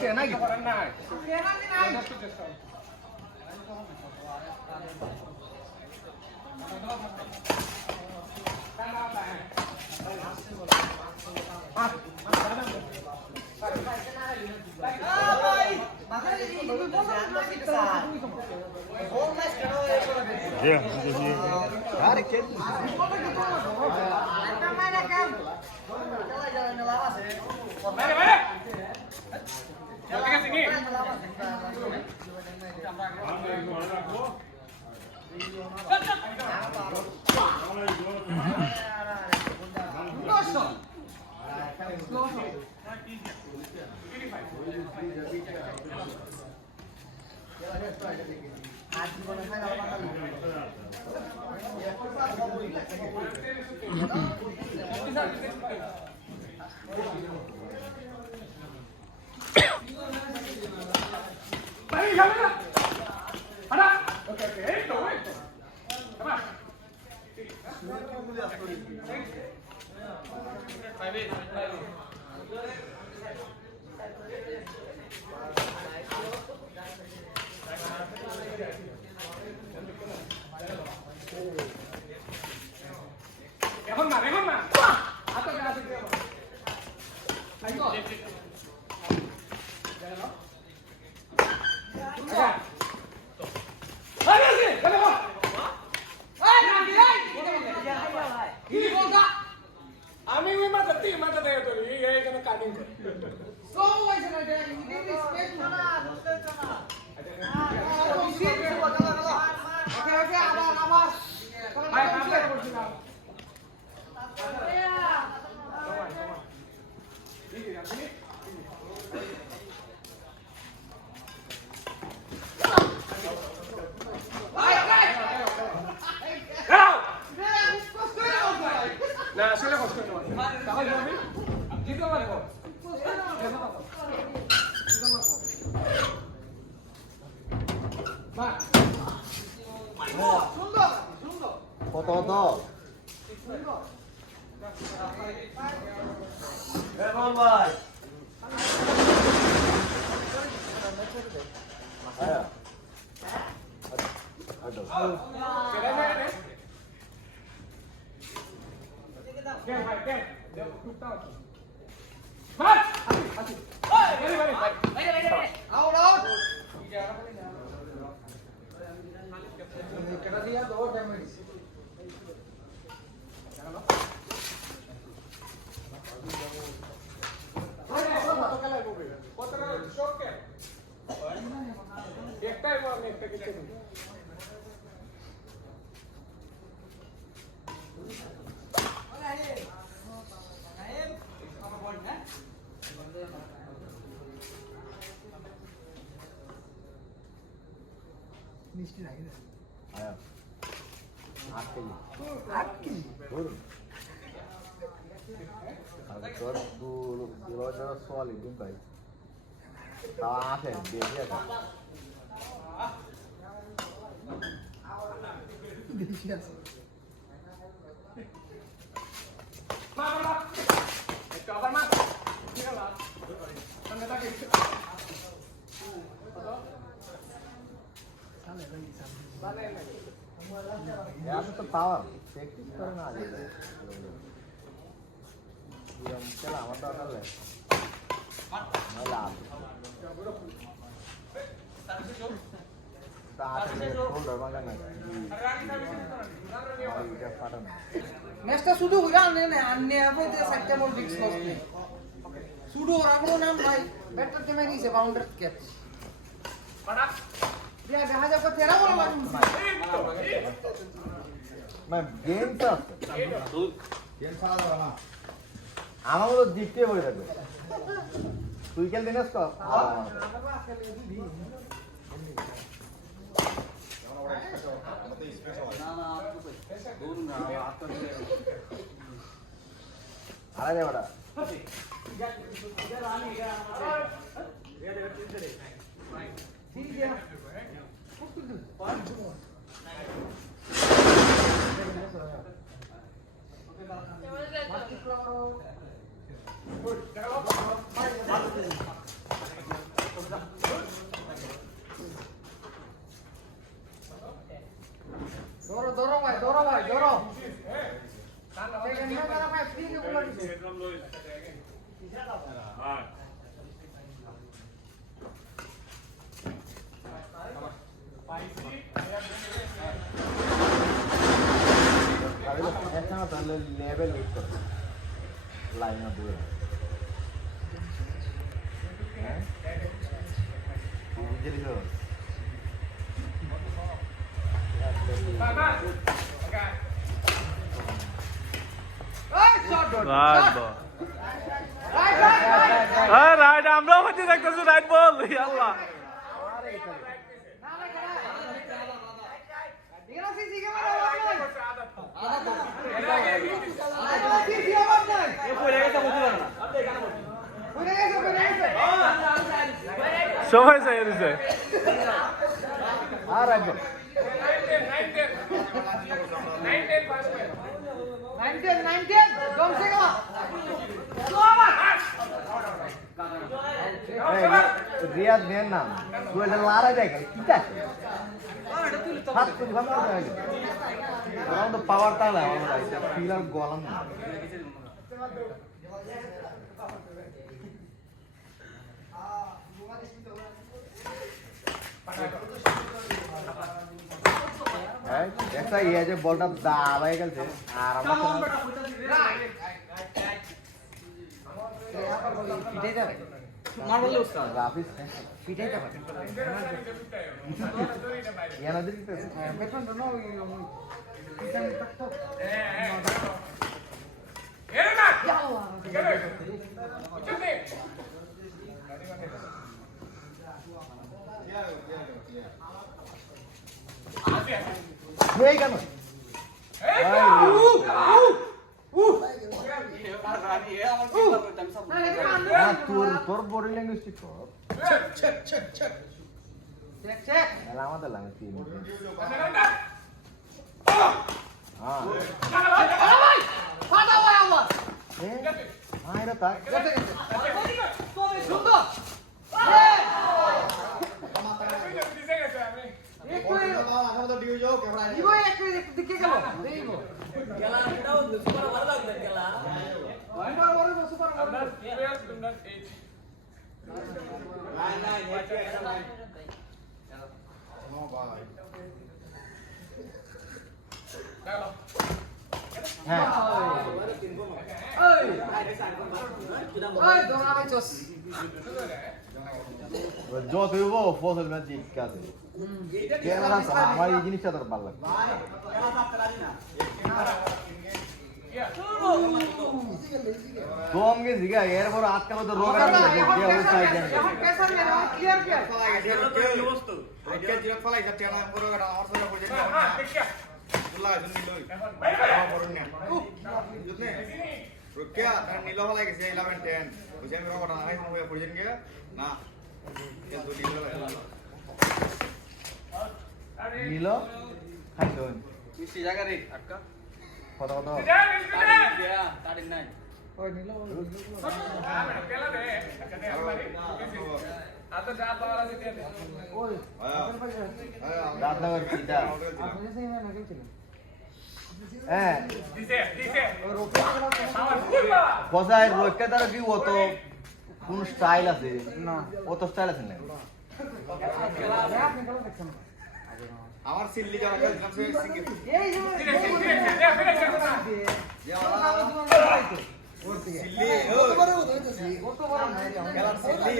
কে নাকি নাই মিষ্টি রাখি আয়া 8 কেজি 8 কেজি ধরুন আর তোর দুটো সলিড ডিম ভাই তা আছে বেশি আছে বেশি আছে মা বাবা একটু আবার মা কি হলো সঙ্গে থাকে तो पावर प्रैक्टिस करना आ जाएगा ये हम चला मत कर ले मला ताते होल्डर मागा ना ये फाटन नेक्स्ट শুধু হইরা আনে আননে আপনি যে সাইডটা মোর ডিক্স নষ্ট শুধু ওরাগুলো নাম ভাই ব্যাটার তে মারিছে বাউন্ডার ক্যাচ বড়া ये जहां जब तेरा बोला मैं गेम था गेम सारा था ना আমার তো জিততে বলে থাকবে তুই খেল দিনস তো না না দূর না আত্ম আরে বড়া ठीक है লেভেল উইথ করো লাইন আপ দূরে হ্যাঁ বুঝে লিখো রাইট আমরাও হচ্ছে দেখতেছি রাইট বল আল্লাহ সবাই চাই দিছে আর রাইট বল 9-10 কমসে কম রিয়াদ মেয়ের নাম তুই এটা লারা যায় কি আছে হাত তুই ভাঙা যায় ওরা তো পাওয়ার তাহলে আমার এটা ফিলার গলাম না একটা ইয়ে যে বলটা দাবাই গেছে আর আমার পিটাই যাবে মারবলে উস্তাদ রাফিস পিটাই যাবে ইয়ানা দিতে বেতন তো নয় পিটাই তো এই কেন তোর বডি ল্যাঙ্গুয়েজ ঠিক কর চেক আমাদের লাগে তিন ফাটা ভাই আমার এটা তাই সুন্দর যত হইব ফসল না ঠিক আছে আমার এই জিনিসটা তোর ভালো লাগে তোমকে জিগা এরপর আজকাল তো রোগ আছে যে ওই সাইড দেন প্রেসার নে clear clear Rukia, kan nilo lagi gesi 11-10. Ujian berapa orang lain mau ya ujian dia? Nah, yang tu nilo lah. নিল খাইছো মিষ্টি জায়গা রে আটকা কত কত ওই নিলো ওই রাত নগর পিতা আপনি সেই না গেছিল হ্যাঁ ওই রোকে বসাই রোকে তার কি অত কোন স্টাইল আছে না অত স্টাইল আছে না আপনি ভালো দেখছেন আমার সিল্লি যাওয়া গেল নাম সিঙ্গে এই যে সিল্লি কত বড় হইতেছি কত বড় সিল্লি